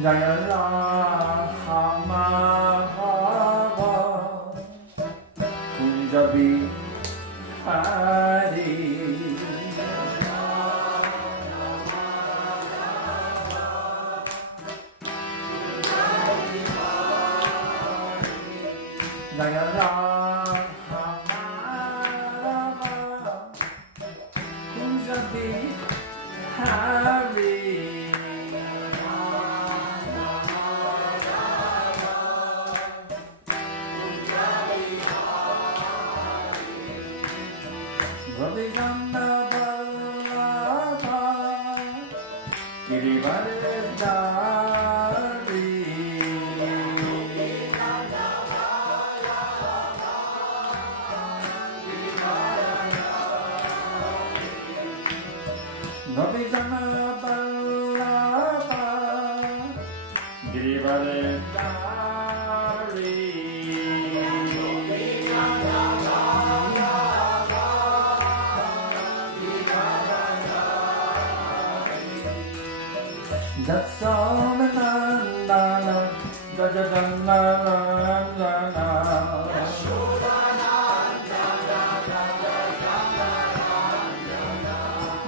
Jaya Rama Bhava Kunjabi Hari Jaya Rama Kunjabi Hari Govinda Ballabha Girivardhari Govinda Ballabha Girivardhari Jasodanandana Jajadanandana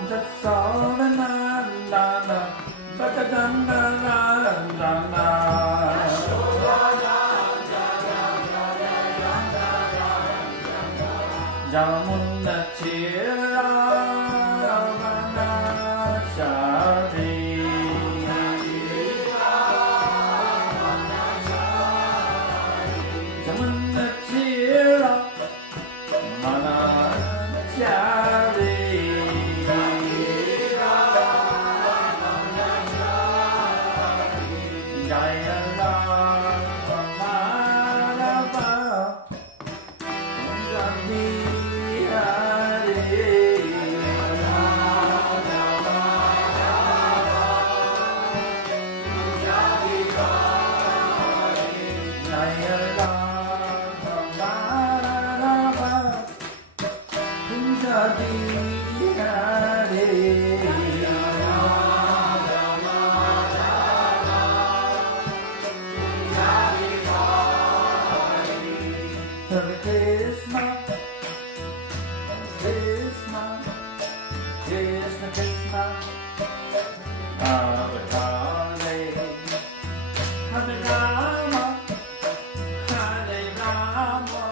Jasodanandana Jajadanandana Jamuna Chira Shari Hare Krishna, Hare Krishna, Krishna Krishna, Hare Rama, Hare Rama,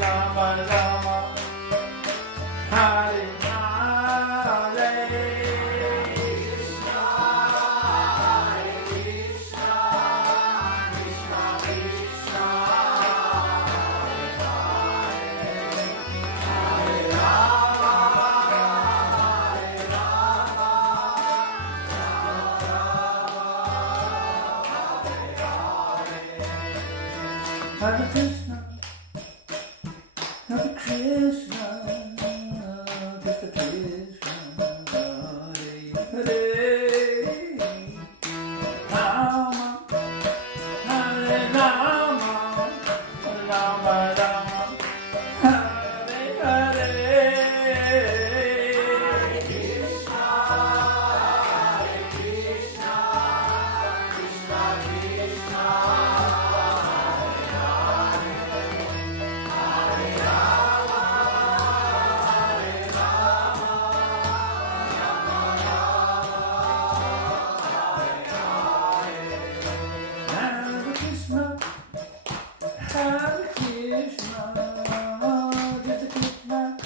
Rama Rama, Hare Hare. Krishna, Hare Krishna, Krishna Krishna.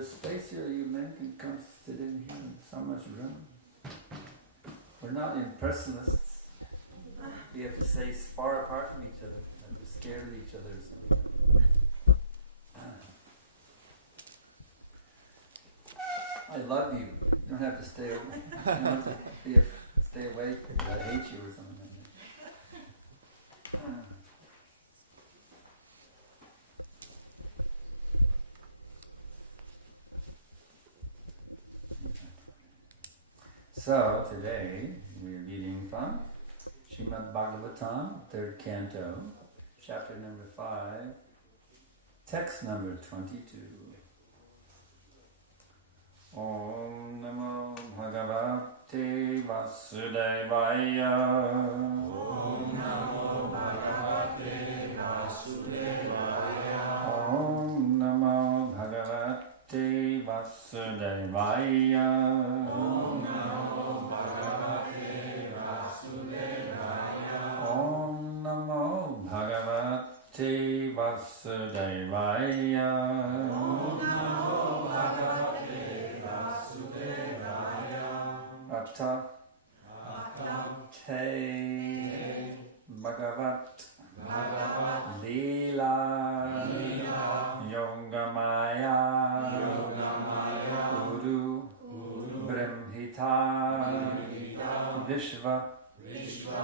there's space here, you men can come sit in here. So much room. We're not impersonalists. We have to stay far apart from each other. And we're scared of each other or something. I love you. You don't have to stay away. You don't have to stay away because I hate you or something like that. So today we're reading from Srimad Bhagavatam, 3rd canto, chapter number 5, text number 22. Om Namo Bhagavate Vasudevaya. Om Namo Bhagavate Vasudevaya. Om Namo Bhagavate Vasudevaya. Om Namo Bhagavate Vasudevaya. Om Namo Bhagavate Vasudevaya. Om Namo Bhagavate Vasudevaya. Ata Te Bhagavat Leela Yogamaya Uru Brahmhita Vishva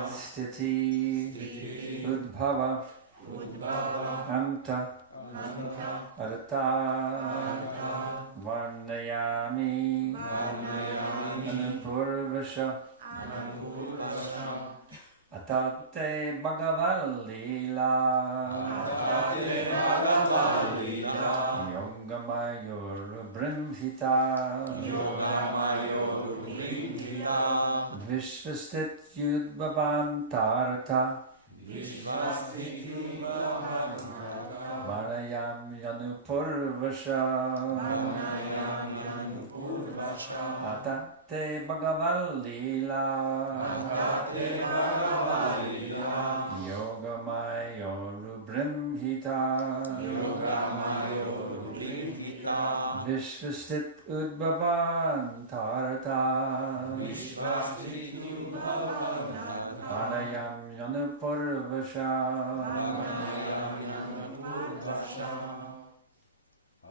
Sthiti Udbhava Anta Arata Varnayami Anupurvasha Atate Bhagavan Leela Yogamayor Brahmhita Vishvastit Yudbhavan Tarata Varayam Yanupurvasha Atate Bhagavan Leela Yogamayor Brahmhita Vishvastit Udbhavan Tarata Varayam Yanupurvasha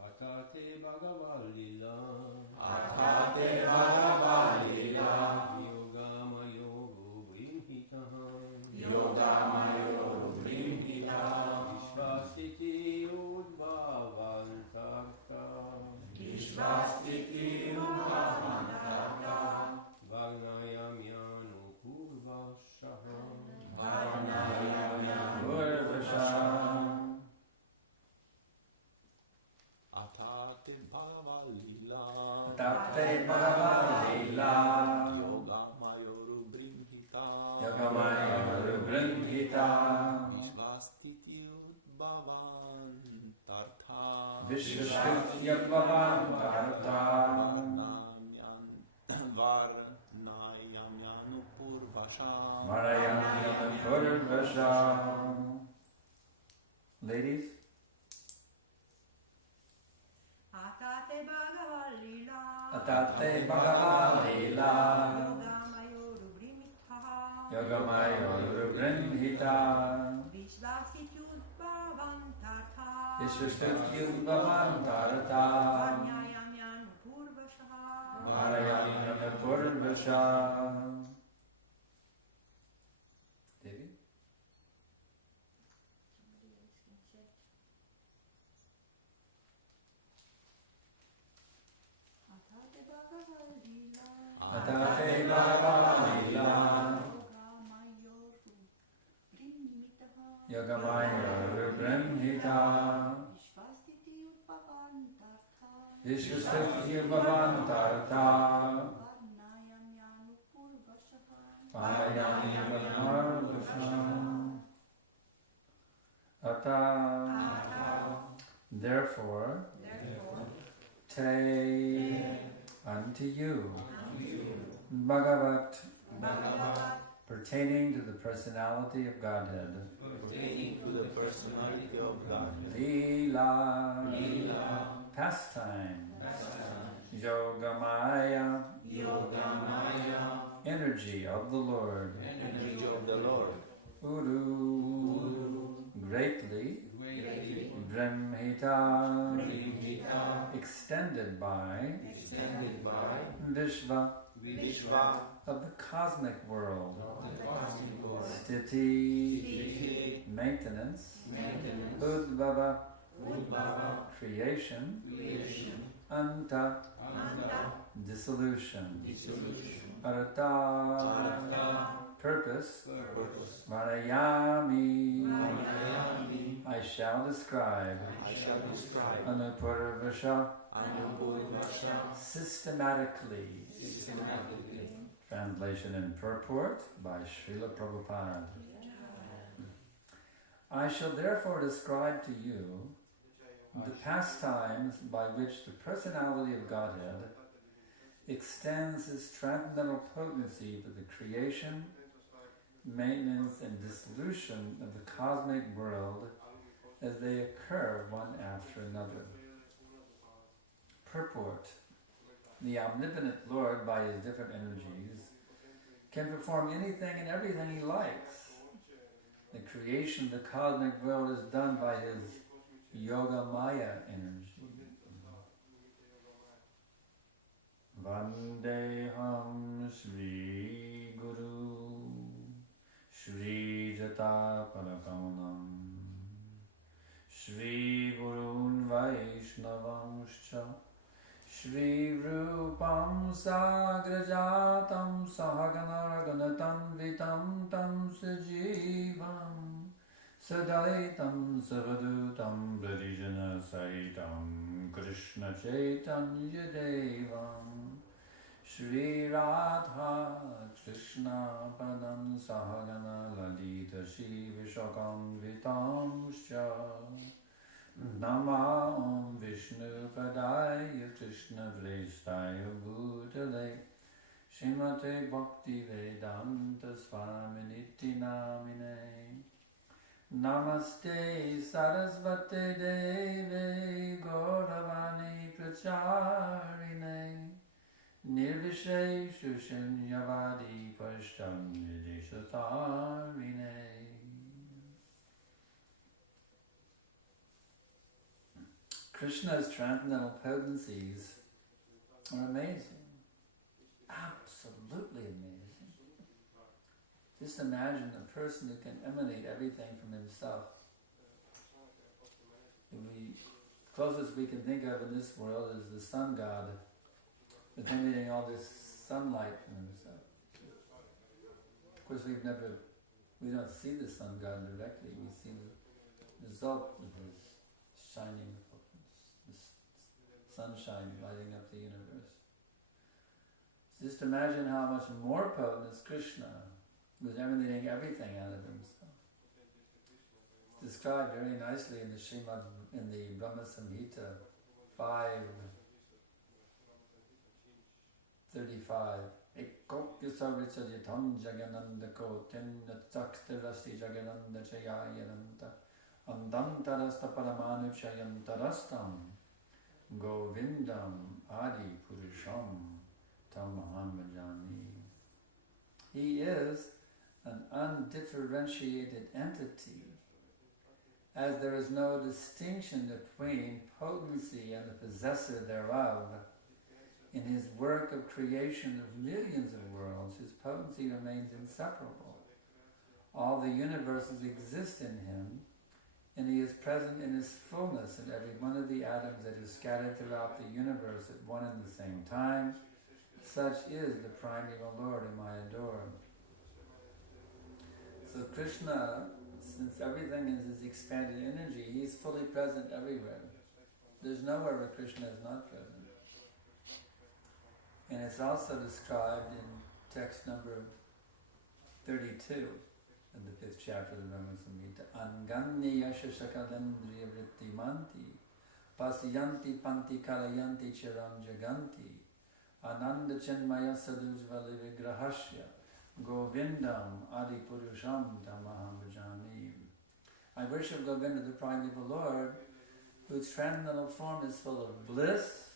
Atate Bhagavan Lila. Atate Bhagavan Lila. Yogamayo Brimhita. Yogamayo Brimhita. Vishvasiti Udbhavan Tarta. Vishvasiti Udbhavan Tarta. Varnayam Yanupurvashaha. Varnayam Purvasha Atate Bhagavan Lila. Atate Bhagavan Leela Yogamayo Brimhita. Yogamayor Brahmhita Vishvasiti Udbhavan Tartha. Vishvastit Yudbhavan Tarata Varnayam Yanupurvasha. Varayam Yanupurvasha. Ladies? Atate Bhagavan Lila. Atate Bhagavan Leela Yogamayor Brimhita. Yogamayor Brahmhita Vishvasitudbhavan Tata. Vishvastit Yudbhavan Tarata Varnayam Yanupurvashaha. Varayam Yanupurvasha. Devi? Atate Bhagavan Lila. Atate Bhagavan Leela Yogamayor Brahmhita Vishvasitudbhavan Tata. Vishvastit Yudbhavan Tarata Varnayam Yanupurvashaha. Varayam Yanupurvasha. Ata. Therefore, Te unto you, Bhagavat, pertaining to the personality of Godhead, Pertaining to the personality of God. Leela, pastime. Yogamaya, Yogamaya, energy of the Lord. energy of the Lord. Uru, greatly. Greatly, Brahmita, Brahmita, extended by. extended by Vishva, Vishva, of the cosmic world. the cosmic world. Sthiti, Sthiti, maintenance. maintenance, Udbhava, Udbhava, creation. creation, Anta, Anta, dissolution. dissolution, Arata, Artha, purpose. purpose. Varayami, Manayami, I shall describe. I shall describe Anupurvasha, Anubhuvasha, systematically. systematically. Translation and purport by Srila Prabhupada. I shall therefore describe to you the pastimes by which the personality of Godhead extends his transcendental potency to the creation, maintenance, and dissolution of the cosmic world as they occur one after another. Purport. The omnipotent Lord, by his different energies, can perform anything and everything he likes. The creation of the cosmic world is done by his Yogamaya energy. Vandeham Shri Guru Shri Jata Parakamanam Shri Gurun Vaishnavamscha Shri Rupam Sagrajatam Sahagana Vitam Tam Sajivam Sadaitam Savadutam Bradijana Saitam Krishna Chaitanya Devam Shri Radha Krishna Padam Sahagana Lalita Shri Vishakam Vitamscha Namam Vishnu Padaya Krishna Vrestaya Bhutale Srimate Bhakti Vedanta Swaminiti Namine Namaste Sarasvate Deve Gauravani Pracharine Nirvishesha Shunyavadi Pashtam Videshatarine. Krishna's transcendental potencies are amazing. Absolutely amazing. Just imagine a person who can emanate everything from himself. The closest we can think of in this world is the sun god, emanating all this sunlight from himself. Of course, we don't see the sun god directly. We see the result of his shining, this sunshine lighting up the universe. So just imagine how much more potent is Krishna, who is emanating everything out of himself. It's described very nicely in the Brahma Samhita 5:35. Ekokya sarvichajitam jaganandako tennatsaktirasti jagananda chayayananta andantarasta paramanuchayantarastam govindam adi purusham tamaham bhajami. He is an undifferentiated entity, as there is no distinction between potency and the possessor thereof. In his work of creation of millions of worlds, his potency remains inseparable. All the universes exist in him, and he is present in his fullness in every one of the atoms that is scattered throughout the universe at one and the same time. Such is the primeval Lord whom I adore. So Krishna, since everything is his expanded energy, he is fully present everywhere. There's nowhere where Krishna is not present. And it's also described in text number 32 in the 5th chapter of the Brahma Samhita. Anganni yasha shakadandriya vritti manti pasyanti panti kalayanti chiram jaganti ananda chenmaya sadujvali vigrahasya govindam adi purusham tamaham bhajami. I worship Govinda, the primeval Lord, whose transcendental form is full of bliss,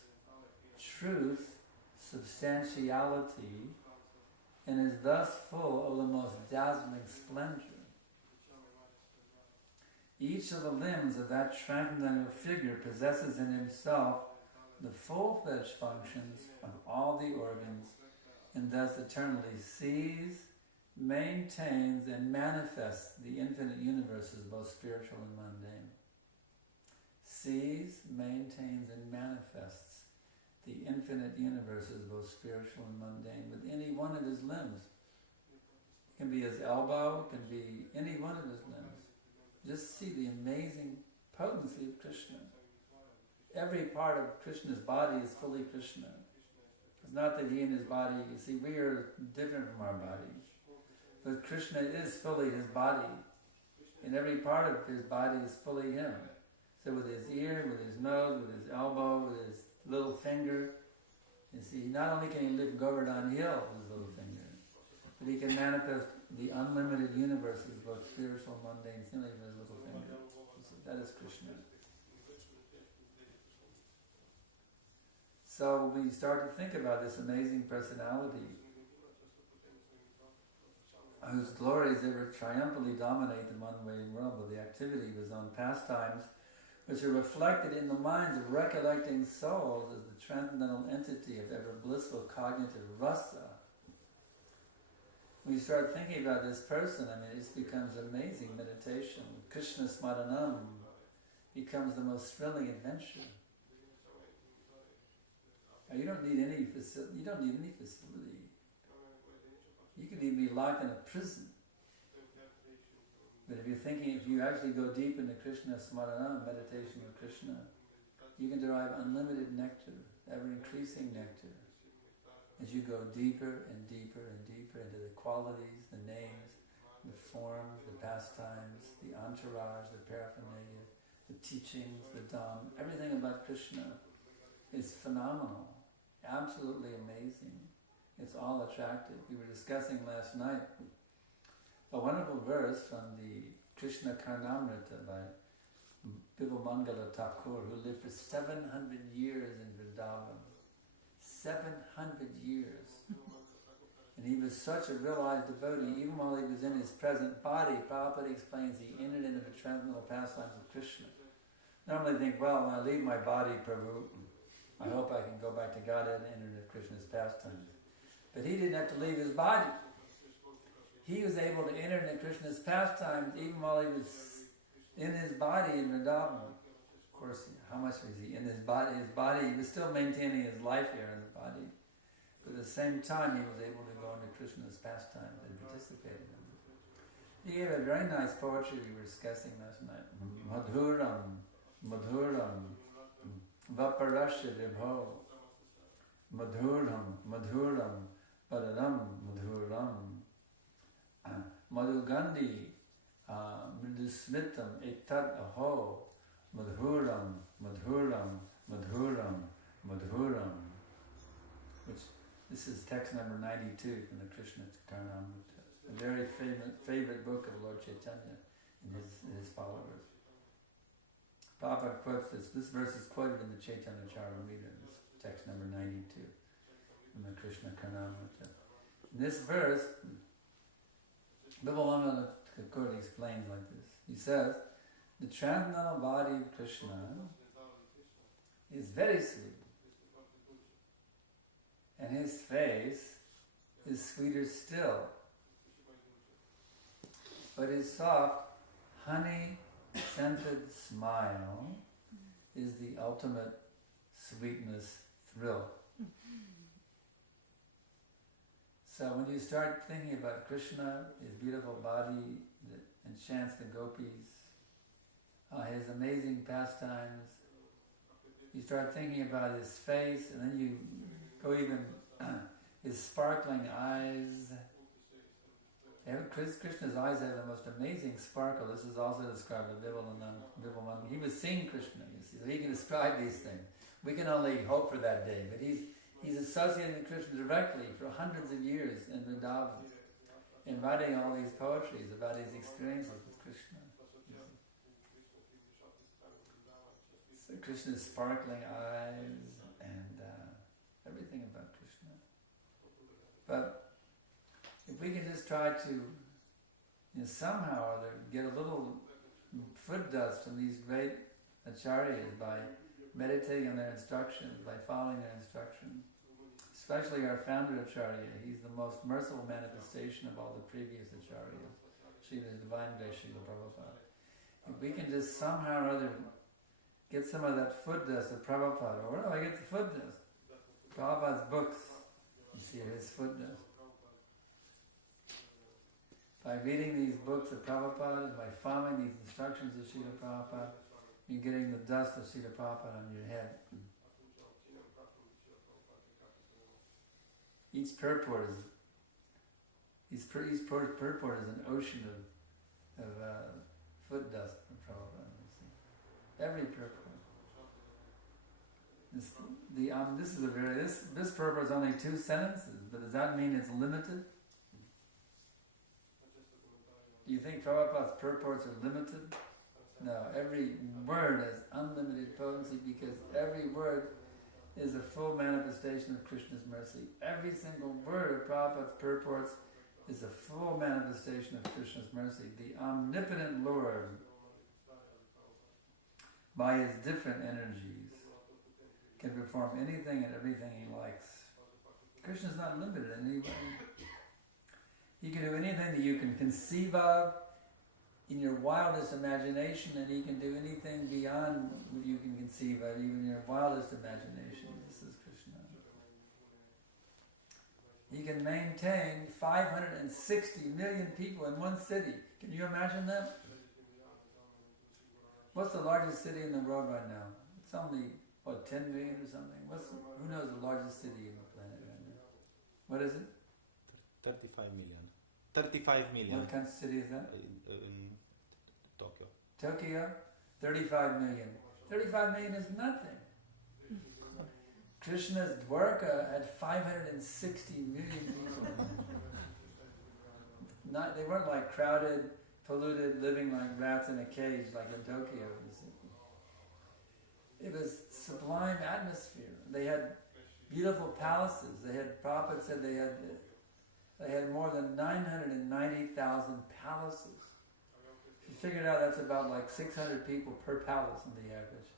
truth, substantiality, and is thus full of the most dazzling splendor. Each of the limbs of that transcendental figure possesses in himself the full-fledged functions of all the organs, and thus eternally sees, maintains, and manifests the infinite universes, both spiritual and mundane. Sees, maintains, and manifests the infinite universes, both spiritual and mundane, with any one of his limbs. It can be his elbow, it can be any one of his limbs. Just see the amazing potency of Krishna. Every part of Krishna's body is fully Krishna. It's not that he and his body, you see, we are different from our bodies. But Krishna is fully his body. And every part of his body is fully him. So with his ear, with his nose, with his elbow, with his little finger, you see, not only can he lift Govardhan Hill with his little finger, but he can manifest the unlimited universes, both spiritual and mundane, simply with his little finger. So that is Krishna. So we start to think about this amazing personality whose glories ever triumphantly dominate the one-way world with the activity of his own pastimes, which are reflected in the minds of recollecting souls as the transcendental entity of ever blissful cognitive rasa. When you start thinking about this person, I mean, it becomes amazing meditation. Krishna Smaranam becomes the most thrilling adventure. Now, you don't need any facility. You could even be locked in a prison. But if you actually go deep into Krishna Smaranam, meditation with Krishna, you can derive unlimited nectar, ever-increasing nectar, as you go deeper and deeper and deeper into the qualities, the names, the forms, the pastimes, the entourage, the paraphernalia, the teachings, the dham, everything about Krishna is phenomenal, absolutely amazing. It's all attractive. We were discussing last night a wonderful verse from the Krishna Karnamrita by Bimalmangala Thakur, who lived for 700 years in Vrindavan. 700 years. And he was such a realized devotee, even while he was in his present body. Prabhupada explains he entered into the transcendental pastimes of Krishna. Normally think, well, when I leave my body, Prabhu, I hope I can go back to Godhead and enter into Krishna's pastimes. But he didn't have to leave his body. He was able to enter into Krishna's pastimes even while he was in his body in Vrindavan. Of course, how much was he in his body? His body, he was still maintaining his life here in the body. But at the same time, he was able to go into Krishna's pastimes and participate in them. He gave a very nice poetry we were discussing last night. Madhuram, madhuram, vaparasya vibho. Madhuram, madhuram, pararam, madhuram. Madhugandhi, mridusmitam, etad aho. Madhuram, madhuram, madhuram, madhuram. Which, this is text number 92 from the Krishna Karnamrita, a very favorite book of Lord Chaitanya and his followers. Prabhupada quotes this. This verse is quoted in the Chaitanya Charitamrita, this text number 92 from the Krishna Karnamrita. In this verse, Bimalmangala Thakur explains like this. He says, the transcendental body of Krishna is very sweet, and his face is sweeter still. But his soft, honey-scented smile is the ultimate sweetness thrill. So when you start thinking about Krishna, his beautiful body that enchants the gopis, his amazing pastimes, you start thinking about his face, and then you go even his sparkling eyes. Krishna's eyes have the most amazing sparkle. This is also described by Bimalmangala. He was seeing Krishna, you see, so he can describe these things. We can only hope for that day, but he's associated with Krishna directly for hundreds of years in Vrindavan, and writing all these poetries about his experiences with Krishna. So Krishna's sparkling eyes and everything about Krishna. But if we can just try to, somehow or other get a little foot dust from these great acharyas by meditating on their instructions, by following their instructions, especially our founder acharya, he's the most merciful manifestation of all the previous acharyas, Srila Divine Grace Srila Prabhupada. If we can just somehow or other get some of that foot dust of Prabhupada, or where do I get the foot dust? Prabhupada's books, you see his foot dust. By reading these books of Prabhupada and by following these instructions of Srila Prabhupada, you're getting the dust of Srila Prabhupada on your head. Each purport is an ocean of foot dust from Prabhupada. Every purport. This purport is only 2 sentences, but does that mean it's limited? Do you think Prabhupada's purports are limited? No, every word has unlimited potency because every word is a full manifestation of Krishna's mercy. Every single word of Prabhupada's purports is a full manifestation of Krishna's mercy. The omnipotent Lord, by his different energies, can perform anything and everything he likes. Krishna is not limited in any way. He can do anything that you can conceive of in your wildest imagination, and he can do anything beyond what you can conceive of, even in your wildest imagination. This is Krishna. He can maintain 560 million people in one city. Can you imagine that? What's the largest city in the world right now? It's only, 10 million or something? Who knows the largest city in the planet right now? What is it? 35 million. 35 million. What kind of city is that? In Tokyo. Tokyo? 35 million. 35 million is nothing. Krishna's Dwarka had 560 million people. They weren't like crowded, polluted, living like rats in a cage like in Tokyo. You see. It was sublime atmosphere. They had beautiful palaces. Prabhupada said they had more than 990,000 palaces. If you figure it out, that's about like 600 people per palace in the average.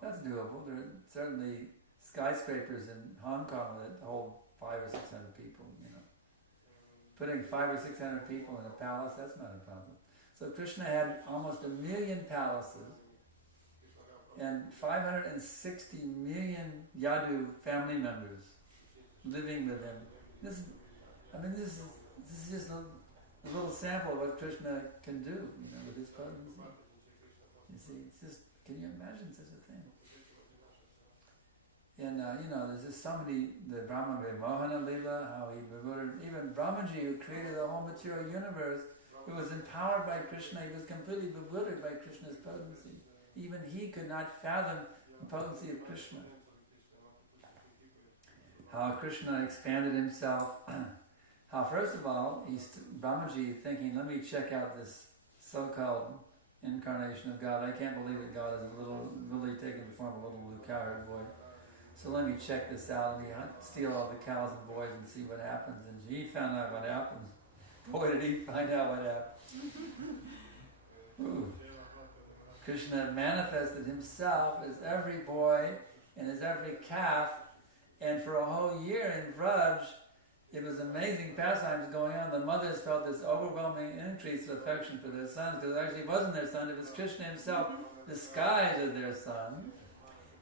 That's doable. There are certainly skyscrapers in Hong Kong that hold 500 or 600 people, Putting 500 or 600 people in a palace, that's not a problem. So Krishna had almost 1 million palaces and 560 million Yadu family members living with him. This is just a little sample of what Krishna can do, with his potency. You see, it's just, can you imagine such a thing? And, there's just so many, the Brahma Vimohana Lila, how he bewildered, even Brahmaji, who created the whole material universe, who was empowered by Krishna, he was completely bewildered by Krishna's potency. Even he could not fathom the potency of Krishna. How Krishna expanded himself. How first of all, Brahmaji thinking, let me check out this so-called incarnation of God. I can't believe that God is really taking the form of a little blue-cowherd boy. So let me check this out. Let me steal all the cows and boys and see what happens. And he found out what happens. Boy, did he find out what happened. Ooh. Krishna manifested himself as every boy and as every calf, and for a whole year in Vraj, it was amazing pastimes going on. The mothers felt this overwhelming increase of affection for their sons, because it actually wasn't their son, it was Krishna himself disguised as their son.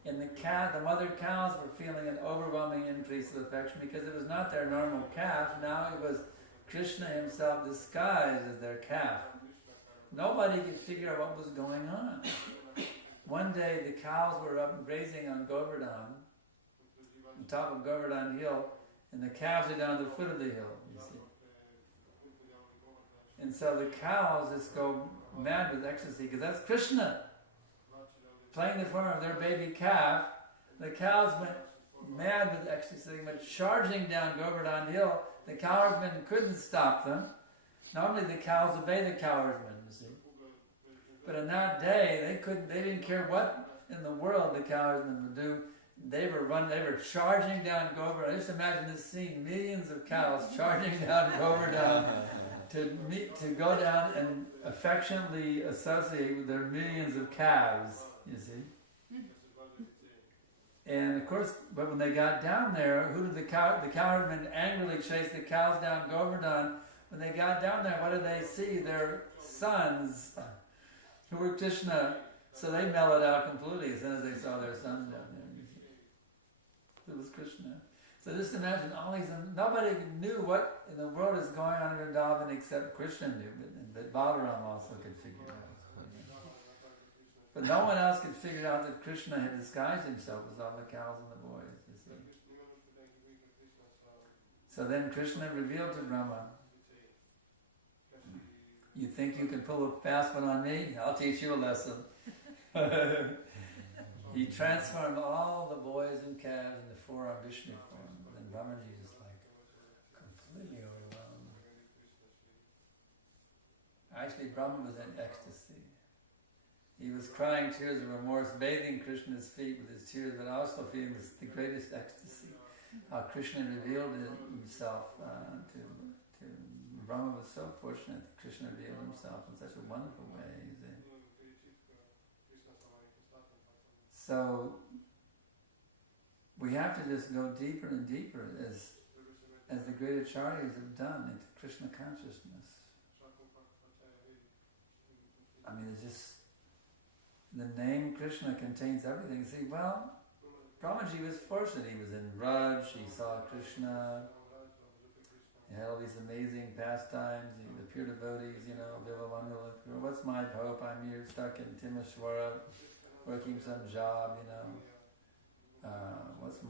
And the mother cows were feeling an overwhelming increase of affection because it was not their normal calf, now it was Krishna himself disguised as their calf. Nobody could figure out what was going on. One day the cows were up grazing on Govardhan, on top of Govardhan Hill, and the calves are down at the foot of the hill, you see. And so the cows just go mad with ecstasy, because that's Krishna playing the form of their baby calf. The cows went mad with ecstasy, they went charging down Govardhan Hill. The cowherdsmen couldn't stop them. Normally the cows obey the cowherdsmen, you see. But in that day, they didn't care what in the world the cowherdsmen would do. They were charging down Govardhan. Just imagine this scene, millions of cows charging down Govardhan to go down and affectionately associate with their millions of calves, you see. And of course, but when they got down there, who did the cowherdmen angrily chase the cows down Govardhan? When they got down there, what did they see? Their sons, who were Krishna. So they mellowed out completely as soon as they saw their sons down there. It was Krishna. So just imagine all these, nobody knew what in the world is going on in Vrindavan except Krishna knew, but Balaram also could figure it out. But no one else could figure out that Krishna had disguised himself as all the cows and the boys, you see. So then Krishna revealed to Brahma, you think you can pull a fast one on me? I'll teach you a lesson. He transformed all the boys and calves into 4-armed Vishnu form. And Brahmaji is like completely overwhelmed. Actually, Brahma was in ecstasy. He was crying tears of remorse, bathing Krishna's feet with his tears, but also feeling the greatest ecstasy. How Krishna revealed himself to Brahma was so fortunate that Krishna revealed himself in such a wonderful way. So we have to just go deeper and deeper as the great acharyas have done into Krishna consciousness. I mean, it's just the name Krishna contains everything. See, well, Brahmaji was fortunate. He was in Raj, he saw Krishna, he had all these amazing pastimes, the pure devotees, Vivamangal. What's my hope? I'm here stuck in Timisoara, working some job, What's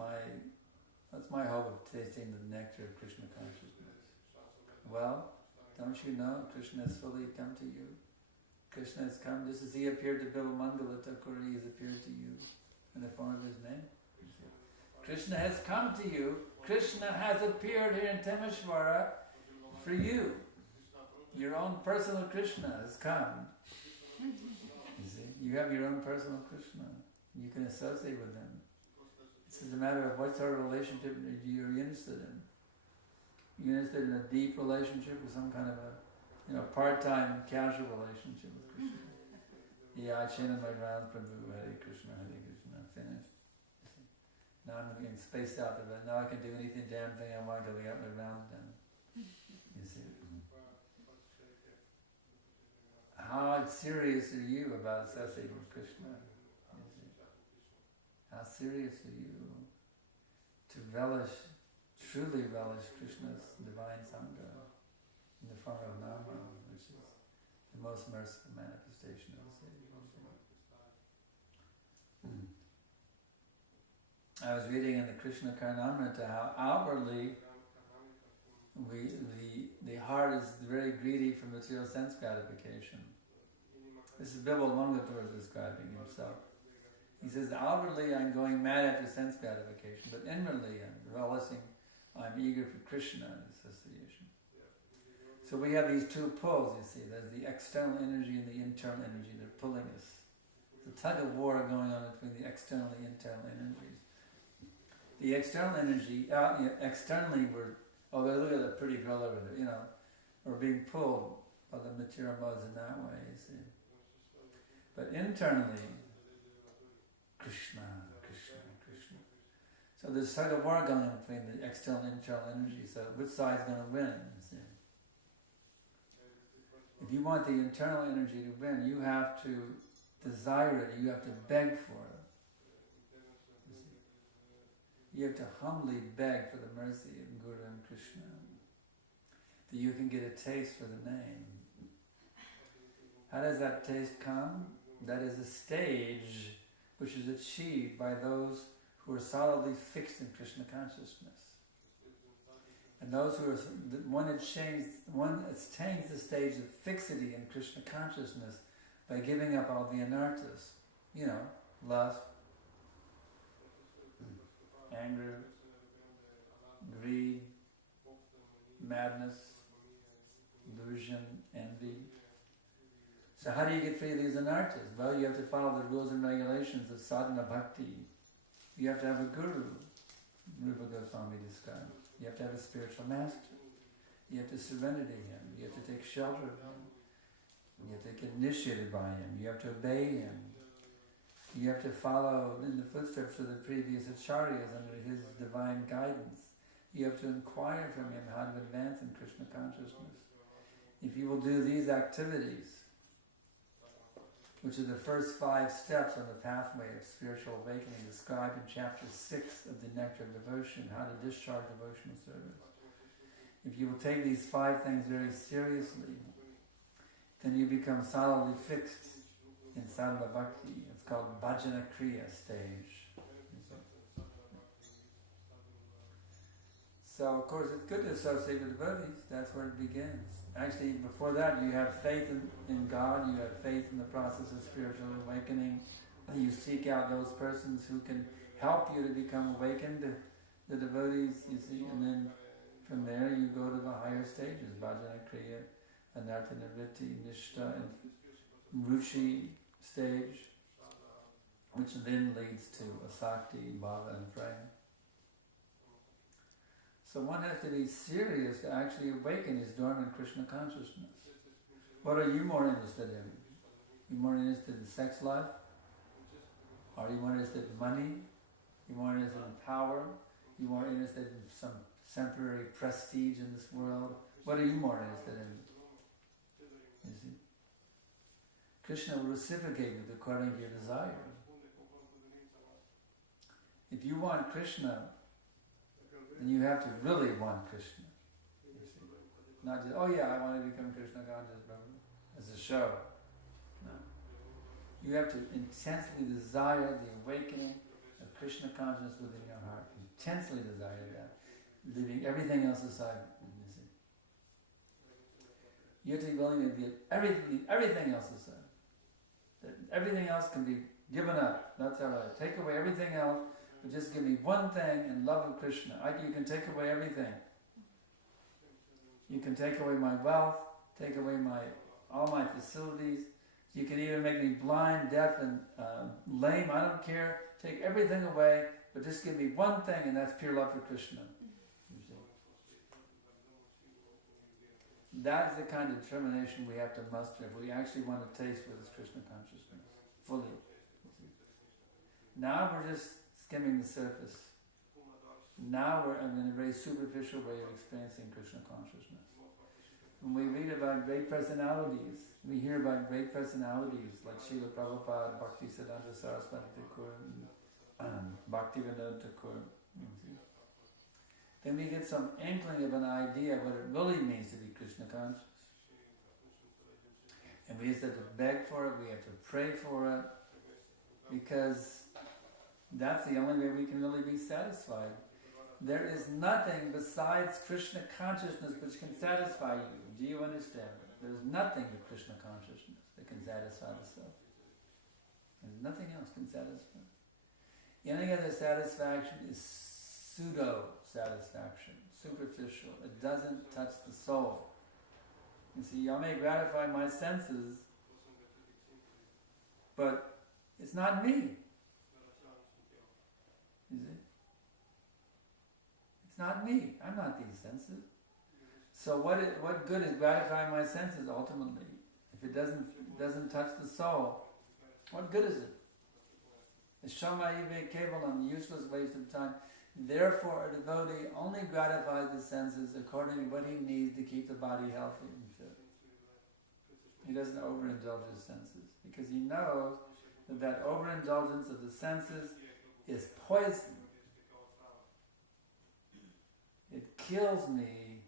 my hope of tasting the nectar of Krishna consciousness? Well, don't you know Krishna has fully come to you? Krishna has come just as he appeared to Vivamangal Thakur, he has appeared to you in the form of his name. Krishna has come to you. Krishna has appeared here in Timisoara for you. Your own personal Krishna has come. You see, you have your own personal Krishna. You can associate with him. It's just a matter of what sort of relationship you're interested in. You're interested in a deep relationship or some kind of a part-time casual relationship with Krishna. Yeah, I chanted my rounds, Prabhu, Hare Krishna, finished. Now I'm getting spaced out of it. Now I can do anything, damn thing I want till I got my rounds done. You see? How serious are you about associating with Krishna? How serious are you to truly relish Krishna's divine Sangha in the form of Nama, which is the most merciful manifestation of the Savior. I was reading in the Krishna Karnamrita how outwardly the heart is very greedy for material sense gratification. This is Bibal Mangator describing himself. He says, outwardly I'm going mad after sense gratification, but inwardly I'm eager for Krishna association. So we have these two pulls, you see. There's the external energy and the internal energy. They're pulling us. It's a tug of war going on between the external and the internal energies. The external energy, externally look at that pretty girl over there, we're being pulled by the material modes in that way, you see. But internally, Krishna. So there's a tug of war going on between the external and internal energy, so which side's going to win, you see. If you want the internal energy to win, you have to desire it, you have to beg for it. You have to humbly beg for the mercy of Guru and Krishna, that you can get a taste for the name. How does that taste come? That is a stage which is achieved by those who are solidly fixed in Krishna consciousness. And those who are, one attains the stage of fixity in Krishna consciousness by giving up all the anarthas. Lust, anger, greed, madness, delusion, envy. So how do you get free of these anarthas? Well, you have to follow the rules and regulations of sadhana bhakti. You have to have a guru, Rupa Goswami described. You have to have a spiritual master. You have to surrender to him. You have to take shelter of him. You have to get initiated by him. You have to obey him. You have to follow in the footsteps of the previous acharyas under his divine guidance. You have to inquire from him how to advance in Krishna consciousness. If you will do these activities, which are the first 5 steps on the pathway of spiritual awakening described in chapter 6 of the Nectar of Devotion, how to discharge devotional service. If you will take these 5 things very seriously, then you become solidly fixed in sadhana bhakti. It's called bhajana kriya stage. So of course it's good to associate with devotees. That's where it begins. Actually, before that, you have faith in God, you have faith in the process of spiritual awakening. You seek out those persons who can help you to become awakened, the devotees, you see, and then from there you go to the higher stages, bhajana kriya, anartha nivritti, nishta, and ruchi stage, which then leads to asakti, bhava, and prema. So one has to be serious to actually awaken his dormant Krishna consciousness. What are you more interested in? You more interested in sex life? Are you more interested in money? You more interested in power? You more interested in some temporary prestige in this world? What are you more interested in? You see? Krishna will reciprocate with according to your desire. If you want Krishna, then you have to really want Krishna. You see? Not just, oh yeah, I want to become Krishna conscious, as a show. No. You have to intensely desire the awakening of Krishna consciousness within your heart. Intensely desire that, leaving everything else aside. You see? You have to be willing to give everything else aside. That everything else can be given up. That's all right. Take away everything else. But just give me one thing in love of Krishna. You can take away everything. You can take away my wealth, take away all my facilities. You can even make me blind, deaf, and lame. I don't care. Take everything away, but just give me one thing, and that's pure love for Krishna. You see? That is the kind of determination we have to muster if we actually want to taste what is Krishna consciousness fully. You see? Now we're just skimming the surface. Now we're in a very superficial way of experiencing Krishna consciousness. When we read about great personalities, we hear about great personalities like Srila Prabhupada, Bhaktisiddhanta Saraswati Thakur, Bhaktivinoda Thakur. Then we get some inkling of an idea of what it really means to be Krishna conscious. And we have to beg for it, we have to pray for it, because that's the only way we can really be satisfied. There is nothing besides Krishna consciousness which can satisfy you. Do you understand? There is nothing but Krishna consciousness that can satisfy the self. And nothing else can satisfy. Any other satisfaction is pseudo-satisfaction, superficial. It doesn't touch the soul. You see, I may gratify my senses, but it's not me. You see? It's not me. I'm not these senses. So what good is gratifying my senses ultimately? If it doesn't touch the soul, what good is it? It's Shama-ive kevalam, useless waste of time. Therefore, a devotee only gratifies the senses according to what he needs to keep the body healthy and fit. He doesn't overindulge his senses because he knows that overindulgence of the senses is poison. It kills me.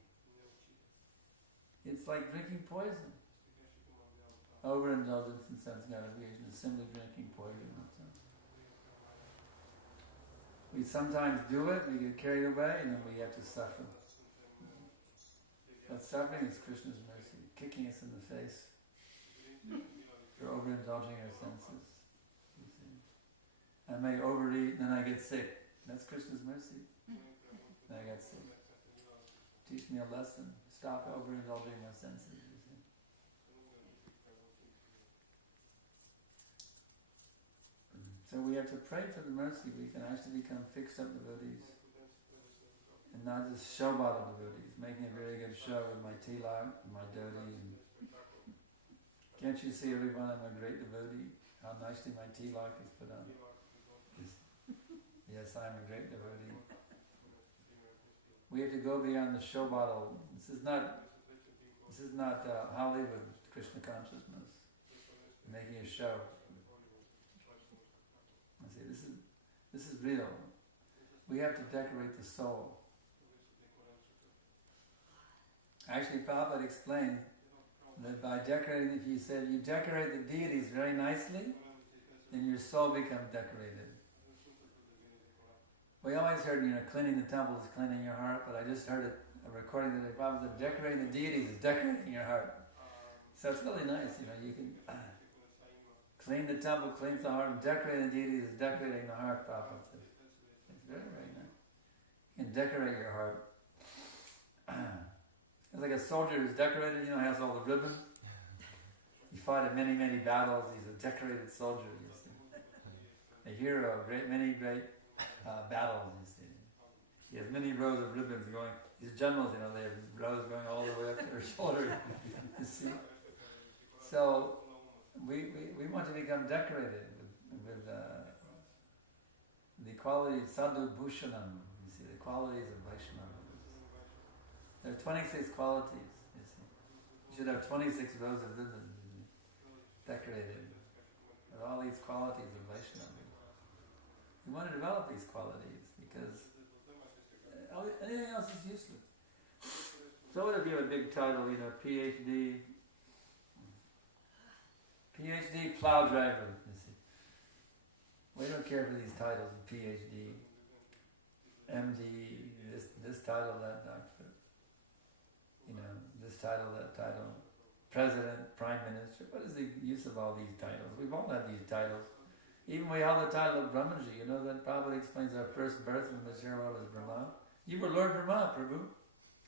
It's like drinking poison. Overindulgence in sense gratification is simply drinking poison. We sometimes do it, we get carried away, and then we have to suffer. But suffering is Krishna's mercy, kicking us in the face for overindulging our senses. You see? I may overeat, and then I get sick. That's Krishna's mercy. Then I got sick. Teach me a lesson. Stop overindulging my senses. You see? So we have to pray for the mercy. We can actually become fixed up devotees. And not just show bottle devotees, making a very good show with my tilak, my dhoti. And can't you see everyone I'm a great devotee? How nicely my tilak is put on. Yes, I'm a great devotee. We have to go beyond the show bottle. This is not Hollywood Krishna consciousness, making a show. I see, this is real. We have to decorate the soul. Actually, Prabhupada explained that by decorating, if you said you decorate the deities very nicely, then your soul becomes decorated. We always heard, cleaning the temple is cleaning your heart, but I just heard a recording that Prabhupada said decorating the deities is decorating your heart. So it's really nice, you can clean the temple, cleans the heart, and decorating the deities is decorating the heart, Prabhupada says. It's very, very nice. You can decorate your heart. It's like a soldier who's decorated, has all the ribbons. He fought in many, many battles. He's a decorated soldier, you see. A hero of many great battles, you see. He has many rows of ribbons going. These generals, they have rows going all the way up to their shoulder, you see. So we want to become decorated with the qualities, sadhu bhushanam, you see, the qualities of Vaishnava. There are 26 qualities, you see. You should have 26 rows of ribbons decorated with all these qualities of Vaishnava. We want to develop these qualities because anything else is useless. So what if you have a big title, PhD plow driver, you see. We don't care for these titles, PhD, MD, this title, that doctor. This title, that title, President, Prime Minister. What is the use of all these titles? We've all had these titles. Even we held the title of Brahmaji. That Prabhupada explains our first birth in the material world as Brahma. You were Lord Brahma, Prabhu.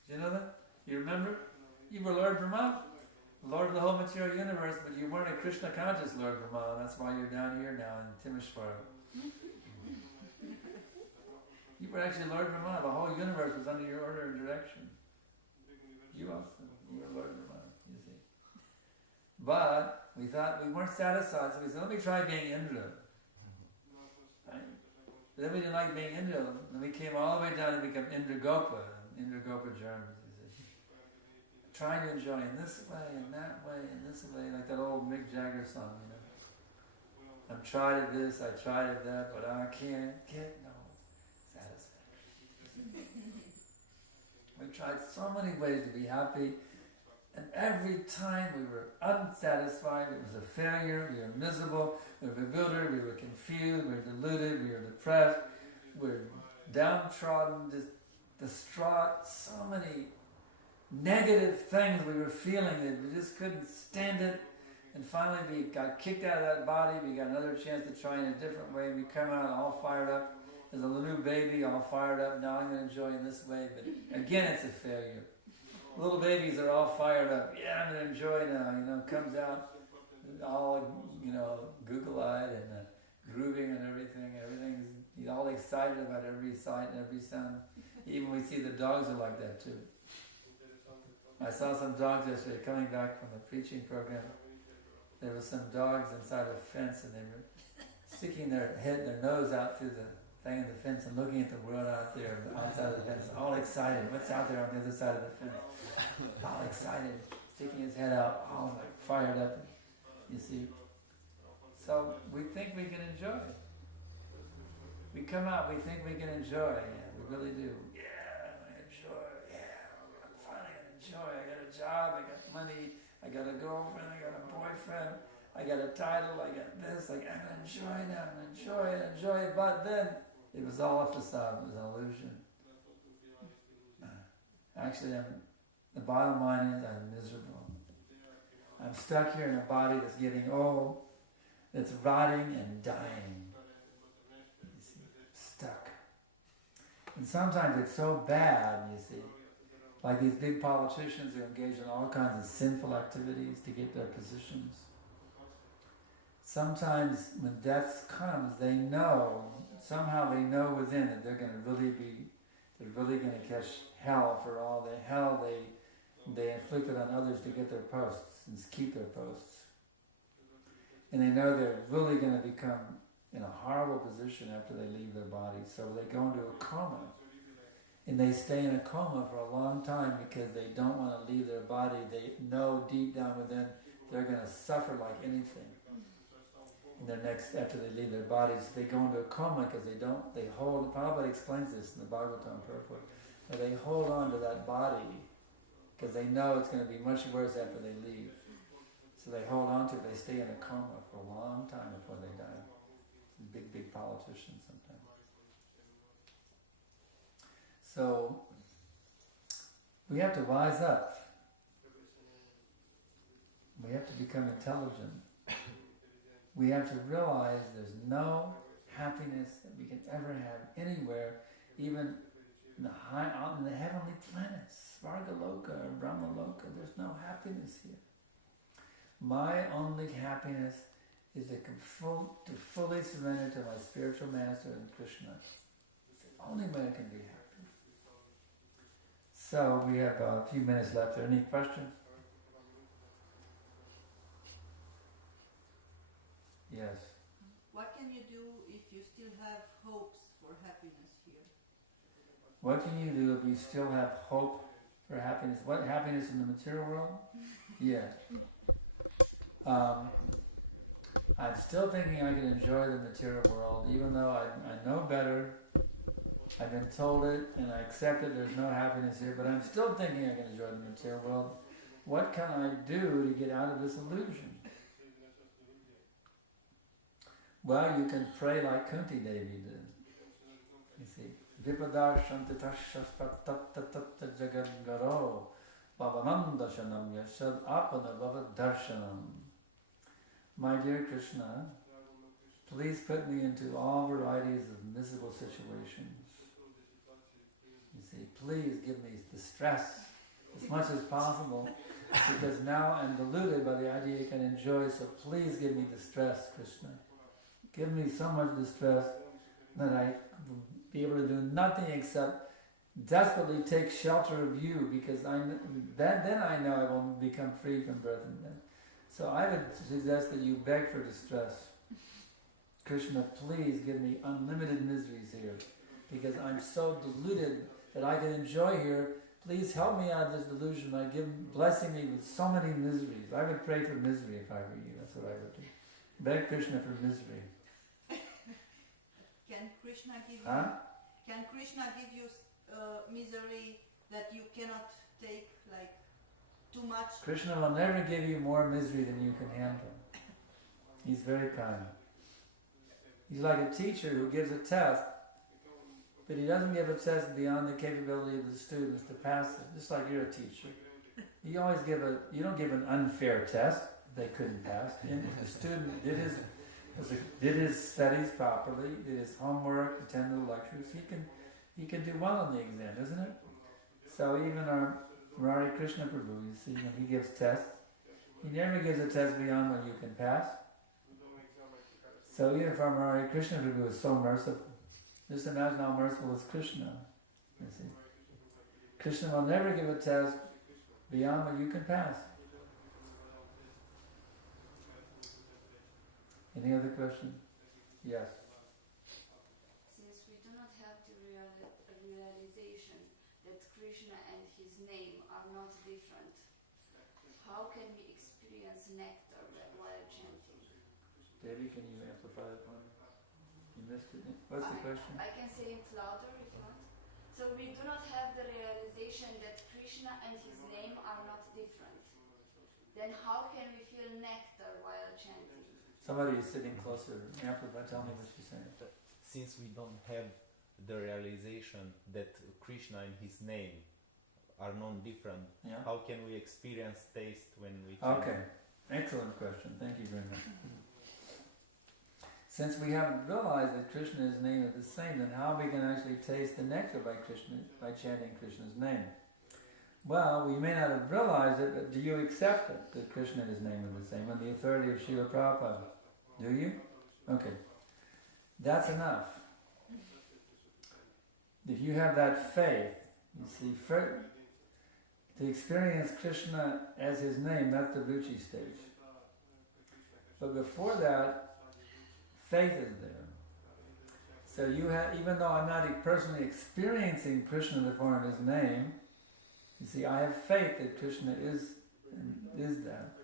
Did you know that? You remember? You were Lord Brahma, Lord of the whole material universe, but you weren't a Krishna conscious Lord Brahma. That's why you're down here now in Timisoara. You were actually Lord Brahma. The whole universe was under your order and direction. You also, you were Lord Brahma, you see. But we thought we weren't satisfied, so we said, let me try being Indra. Right? Then we didn't like being Indra, and we came all the way down to become Indra Gopa Germans, you see. Trying to enjoy in this way, and that way, and this way, like that old Mick Jagger song, I've tried at this, I tried at that, but I can't get no satisfaction. We tried so many ways to be happy, and every time we were unsatisfied, it was a failure, we were miserable, we were bewildered, we were confused, we were deluded, we were depressed, we were downtrodden, just distraught, so many negative things we were feeling that we just couldn't stand it. And finally we got kicked out of that body, we got another chance to try in a different way, we come out all fired up. As a little baby, all fired up, now I'm going to enjoy in this way, but again it's a failure. Little babies are all fired up, yeah, I'm going to enjoy now, comes out all, Google-eyed and grooving and everything's all excited about every sight and every sound. Even we see the dogs are like that too. I saw some dogs yesterday coming back from the preaching program. There were some dogs inside a fence and they were sticking their nose out through the thing in the fence and looking at the world out there, outside of the fence, all excited. What's out there on the other side of the fence? All excited, sticking his head out, all like fired up, you see. So we think we can enjoy. We come out, we think we can enjoy, yeah, we really do. Yeah, I enjoy, yeah, I'm finally going to enjoy. I got a job, I got money, I got a girlfriend, I got a boyfriend, I got a title, I got this, I'm going to enjoy now, I'm going to enjoy it, but then it was all a facade, it was an illusion. Actually, the bottom line is I'm miserable. I'm stuck here in a body that's getting old, that's rotting and dying. You see, stuck. And sometimes it's so bad, you see, like these big politicians who engage in all kinds of sinful activities to get their positions. sometimes when death comes, they know, somehow they know within that they're really going to catch hell for all the hell they inflicted on others to get their posts and keep their posts. And they know they're really going to become in a horrible position after they leave their body. So they go into a coma. And they stay in a coma for a long time because they don't want to leave their body. They know deep down within they're going to suffer like anything. And after they leave their bodies, they go into a coma because they hold, Prabhupada explains this in the Bhagavatam purport, but they hold on to that body because they know it's going to be much worse after they leave. So they hold on to it, they stay in a coma for a long time before they die. Big politicians sometimes. So, we have to wise up. We have to become intelligent. We have to realize there's no happiness that we can ever have anywhere, even in the heavenly planets, Svargaloka or Brahmaloka. There's no happiness here. My only happiness is to fully surrender to my spiritual master and Krishna. It's the only way I can be happy. So we have a few minutes left. Are there any questions? Yes. What can you do if you still have hopes for happiness here? What can you do if you still have hope for happiness? What, happiness in the material world? Yeah. I'm still thinking I can enjoy the material world, even though I know better. I've been told it and I accept it. There's no happiness here, but I'm still thinking I can enjoy the material world. What can I do to get out of this illusion? Well, you can pray like Kunti Devi did. You see, Vipadarsham titashaspatatatatta jagadgaro bhavanandashanam yashad apana bhavadarshanam. My dear Krishna, please put me into all varieties of miserable situations. You see, please give me the stress as much as possible, because now I'm deluded by the idea you can enjoy, so please give me the stress, Krishna. Give me so much distress that I will be able to do nothing except desperately take shelter of you, because then I know I will become free from birth and death. So I would suggest that you beg for distress. Krishna, please give me unlimited miseries here, because I'm so deluded that I can enjoy here. Please help me out of this delusion by blessing me with so many miseries. I would pray for misery if I were you. That's what I would do. Beg Krishna for misery. Can Krishna give you? Huh? Can Krishna give you misery that you cannot take, like too much? Krishna will never give you more misery than you can handle. He's very kind. He's like a teacher who gives a test, but he doesn't give a test beyond the capability of the students to pass it. Just like you're a teacher, you always you don't give an unfair test they couldn't pass. If the student did his studies properly, did his homework, attended the lectures, he can do well on the exam, isn't it? So even our Murari Krishna Prabhu, you see, when he gives tests, he never gives a test beyond what you can pass. So even if our Murari Krishna Prabhu is so merciful, just imagine how merciful is Krishna. You see, Krishna will never give a test beyond what you can pass. Any other question? Yes. Since we do not have the realization that Krishna and his name are not different, how can we experience nectar while chanting? Devi, can you amplify that one? You missed it. What's the question? I can say it louder if you want. So we do not have the realization that Krishna and his name are not different. Then how can we feel nectar while chanting? Somebody is sitting closer. Amplify, tell me what she's saying. Since we don't have the realization that Krishna and his name are non-different, Yeah? how can we experience taste when we chant? Okay, excellent question. Thank you very much. Since we haven't realized that Krishna and his name are the same, then how we can actually taste the nectar by chanting Krishna's name? Well, we may not have realized it, but do you accept it, that Krishna and his name are the same, on the authority of Srila Prabhupada? Do you? Okay. That's enough. If you have that faith, you see, to experience Krishna as his name, that's the ruchi stage. But before that, faith is there. So you have, even though I'm not personally experiencing Krishna in the form of his name, you see, I have faith that Krishna is that.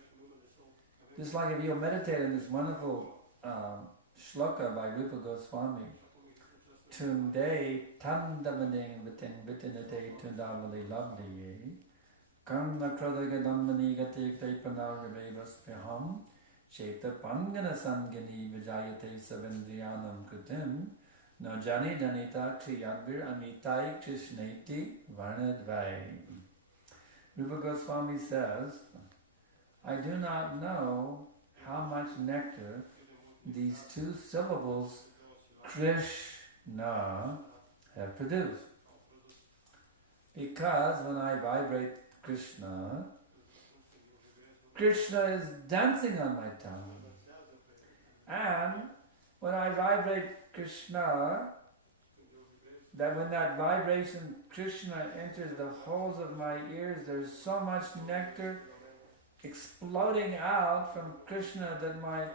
Just like if you'll meditate on this wonderful shloka by Rupa Goswami, Tunde Tandamaning Vitin Vitinate Tundavali Labdiye Karna Kradaga Dhammani Gate Taipanarvevas Piham Sheta Pangana Sangani Vijayate Savindriyanam Kritim No Jani Danita Kriyadvir Amitai Krishneti Varnadvai. Rupa Goswami says, I do not know how much nectar these two syllables Krishna have produced. Because when I vibrate Krishna, Krishna is dancing on my tongue. And when I vibrate Krishna, that when that vibration Krishna enters the holes of my ears, there's so much nectar exploding out from Krishna that my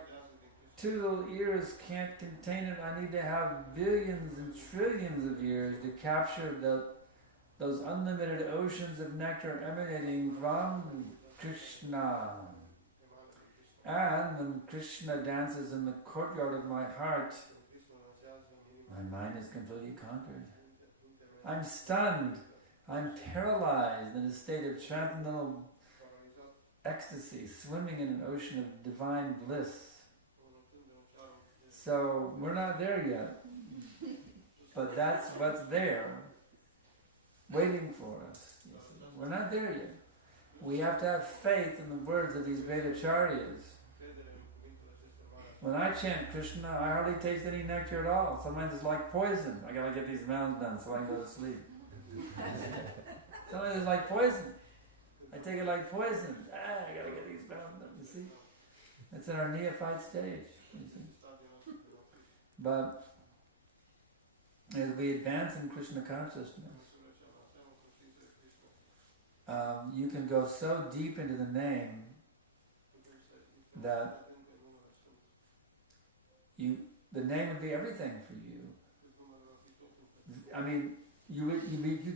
two little ears can't contain it. I need to have billions and trillions of ears to capture those unlimited oceans of nectar emanating from Krishna. And when Krishna dances in the courtyard of my heart, my mind is completely conquered. I'm stunned. I'm paralyzed in a state of transcendental ecstasy, swimming in an ocean of divine bliss. So we're not there yet, but that's what's there, waiting for us. We're not there yet. We have to have faith in the words of these great acharyas. When I chant Krishna, I hardly taste any nectar at all. Sometimes it's like poison. I gotta get these rounds done so I can go to sleep. Sometimes it's like poison. I take it like poison. I gotta get these rounds done. You see, it's in our neophyte stage. You see, but as we advance in Krishna consciousness, you can go so deep into the name that the name would be everything for you. I mean, you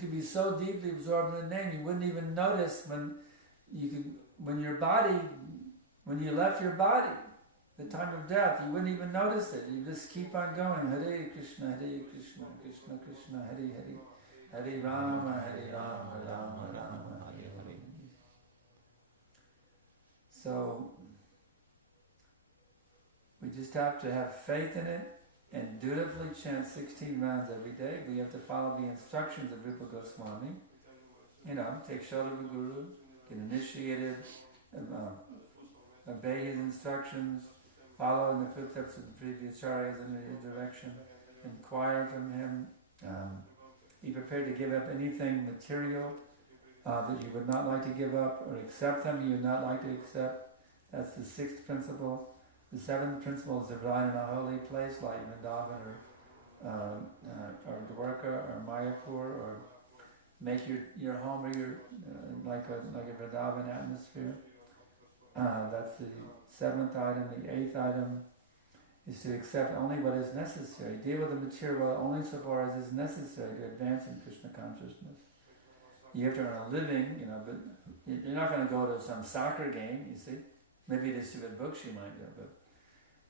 could be so deeply absorbed in the name you wouldn't even notice when you left your body, the time of death, you wouldn't even notice it. You just keep on going. Hare Krishna, Krishna Krishna, Hare Hare, Hare Rama, Rama Rama, Hare Hare. So we just have to have faith in it and dutifully chant 16 rounds every day. We have to follow the instructions of Rupa Goswami. Take shelter of the Guru, get initiated, obey his instructions, follow in the footsteps of the previous acharyas in his direction, inquire from him, be prepared to give up anything material that you would not like to give up, or accept them you would not like to accept. That's the sixth principle. The seventh principle is to reside in a holy place like Vrindavan or Dwarka or Mayapur, or make your home or your like a Vrindavan atmosphere. That's the seventh item. The eighth item is to accept only what is necessary. Deal with the material only so far as is necessary to advance in Krishna consciousness. You have to earn a living, but you're not going to go to some soccer game, you see. Maybe the stupid books you might do, but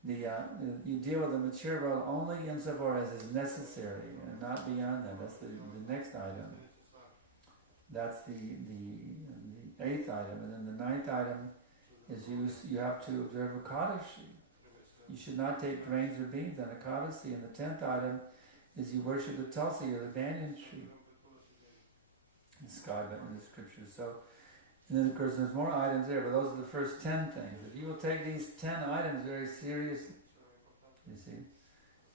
you deal with the material only insofar as is necessary and not beyond that. That's the next item. That's the eighth item. And then the ninth item is you have to observe Ekadashi. You should not take grains or beans on Ekadashi. And the 10th item is you worship the tulsi or the banyan tree. Described in the scriptures. So, and then of course there's more items there, but those are the first 10 things. If you will take these 10 items very seriously, you see,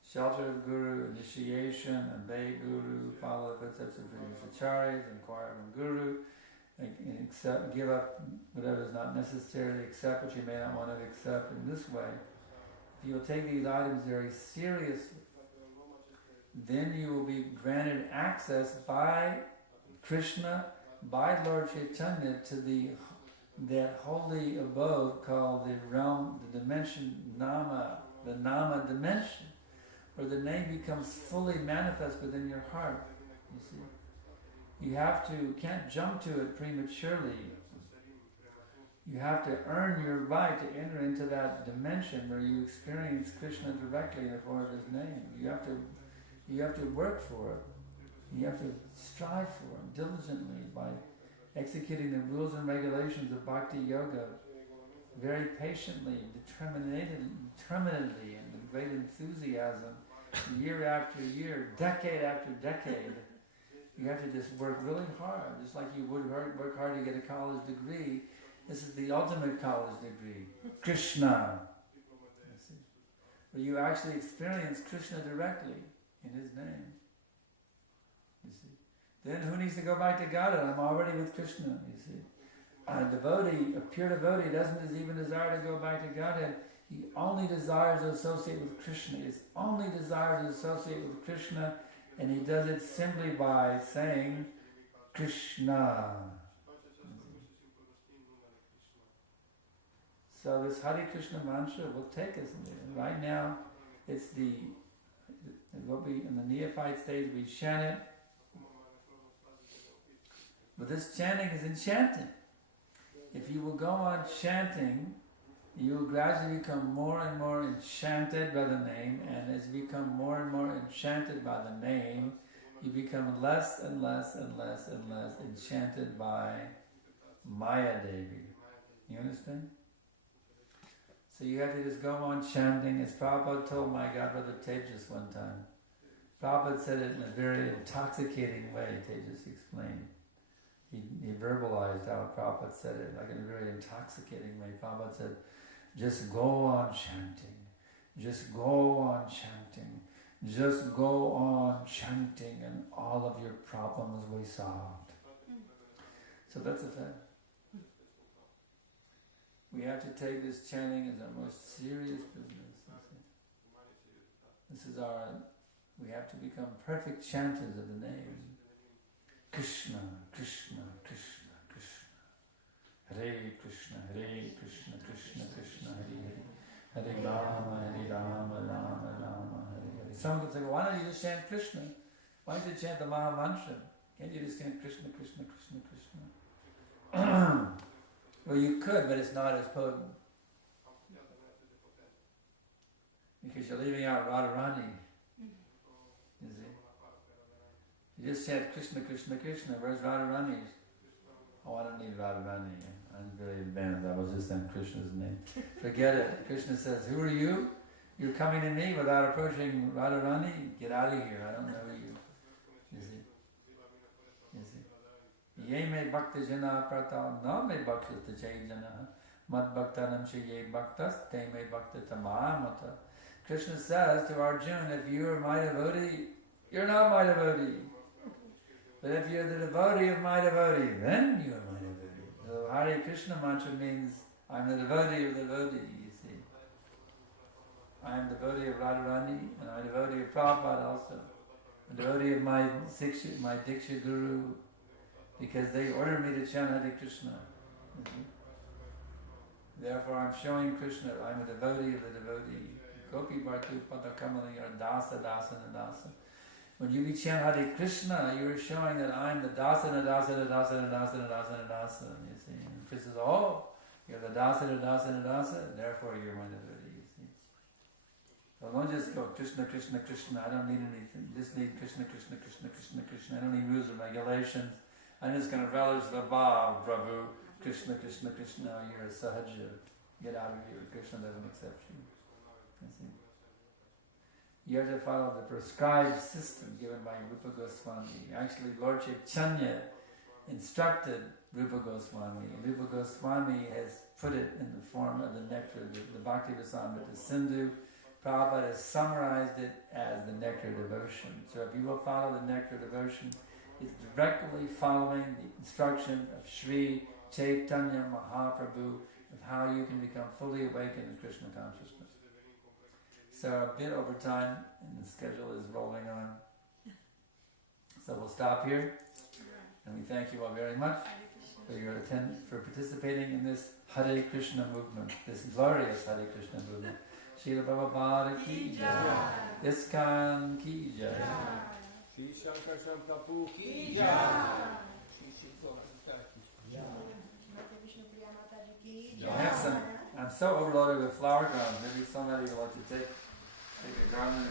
shelter of Guru, initiation, obey Guru, follow the footsteps of previous acharyas, inquire from Guru, accept, give up whatever is not necessary, accept what you may not want to accept in this way. if you'll take these items very seriously, then you will be granted access by Krishna, by Lord Chaitanya, to that holy abode called the realm, the dimension Nama, the Nama dimension, where the name becomes fully manifest within your heart. You see, can't jump to it prematurely. You have to earn your right to enter into that dimension where you experience Krishna directly in the form of His name. You have to work for it. You have to strive for it diligently by executing the rules and regulations of Bhakti Yoga very patiently, determinedly, and with great enthusiasm, year after year, decade after decade. You have to just work really hard, just like you would work hard to get a college degree. This is the ultimate college degree, Krishna. Where you actually experience Krishna directly in His name. You see. Then who needs to go back to Godhead? I'm already with Krishna, you see. A pure devotee doesn't even desire to go back to Godhead. He only desires to associate with Krishna. He only desires to associate with Krishna, and he does it simply by saying Krishna. So this Hare Krishna mantra will take us there. Right now, it's in the neophyte stage we chant it. But this chanting is enchanting. If you will go on chanting, you will gradually become more and more enchanted by the name, and as you become more and more enchanted by the name, you become less and less and less and less enchanted by Maya Devi. You understand? So you have to just go on chanting, as Prabhupada told my godbrother Tejas one time. Prabhupada said it in a very intoxicating way, Tejas explained. He verbalized how Prabhupada said it, like in a very intoxicating way. Prabhupada said, just go on chanting, just go on chanting, just go on chanting, and all of your problems will be solved. So that's a fact. We have to take this chanting as our most serious business. We have to become perfect chanters of the name. Krishna, Krishna, Krishna, Krishna. Hare Krishna, Hare Krishna, Krishna, Krishna, Hare Hare. Hare Rama, Hare Rama, Rama Rama, Hare Hare. Someone could say, well, why don't you just chant Krishna? Why don't you chant the Maha Mantra? Can't you just chant Krishna, Krishna, Krishna, Krishna? Well, you could, but it's not as potent. Because you're leaving out Radharani. You see? You just said Krishna, Krishna, Krishna. Where's Radharani? Oh, I don't need Radharani. I'm very advanced. I was just in Krishna's name. Forget it. Krishna says, who are you? You're coming to me without approaching Radharani? Get out of here. I don't know you. You see? You see? Ye me bhakta jana prata na me bhakta chay jana mad bhakta namsha ye bhaktas te me bhakta tamamata. Krishna says to Arjuna, if you are my devotee, you're not my devotee. But if you're the devotee of my devotee, then you are my devotee. So Hare Krishna mantra means I'm the devotee of the devotee, you see. I am the devotee of Radharani, and I'm a devotee of Prabhupada also. A devotee of my Diksha Guru, because they ordered me to chant Hare Krishna. Therefore I'm showing Krishna, I'm a devotee of the devotee. Gopi Bhartu Pada Kamali are Dasa, Dasa, and Dasa. When you chant Hare Krishna, you are showing that I'm the Dasa, and Dasa, and Dasa, and Dasa, and Dasa, and Dasa. You see, and Krishna says, oh, you're the Dasa, and Dasa, and Dasa, therefore you're my devotee. You see. So don't just go Krishna, Krishna, Krishna. I don't need anything. Just need Krishna, Krishna, Krishna, Krishna, Krishna. I don't need rules and regulations. I'm just going to relish the bhav, Prabhu. Krishna, Krishna, Krishna. You're a sahaja. Get out of here. Krishna doesn't accept you. You see. You have to follow the prescribed system given by Rupa Goswami. Actually, Lord Chaitanya instructed Rupa Goswami. Rupa Goswami has put it in the form of the nectar, the Bhakti Rasamrita Sindhu. Prabhupada has summarized it as the nectar devotion. So if you will follow the nectar devotion, it's directly following the instruction of Sri Chaitanya Mahaprabhu of how you can become fully awakened in Krishna consciousness. So a bit over time, and the schedule is rolling on. So we'll stop here, and we thank you all very much for participating in this Hare Krishna movement, this glorious Hare Krishna movement. Srila Prabhupada ki jai, ISKCON ki jai. Shri Sankarshan Prabhu ki Jai. jai. I'm so overloaded with flower crowns. Maybe somebody would like to take a garland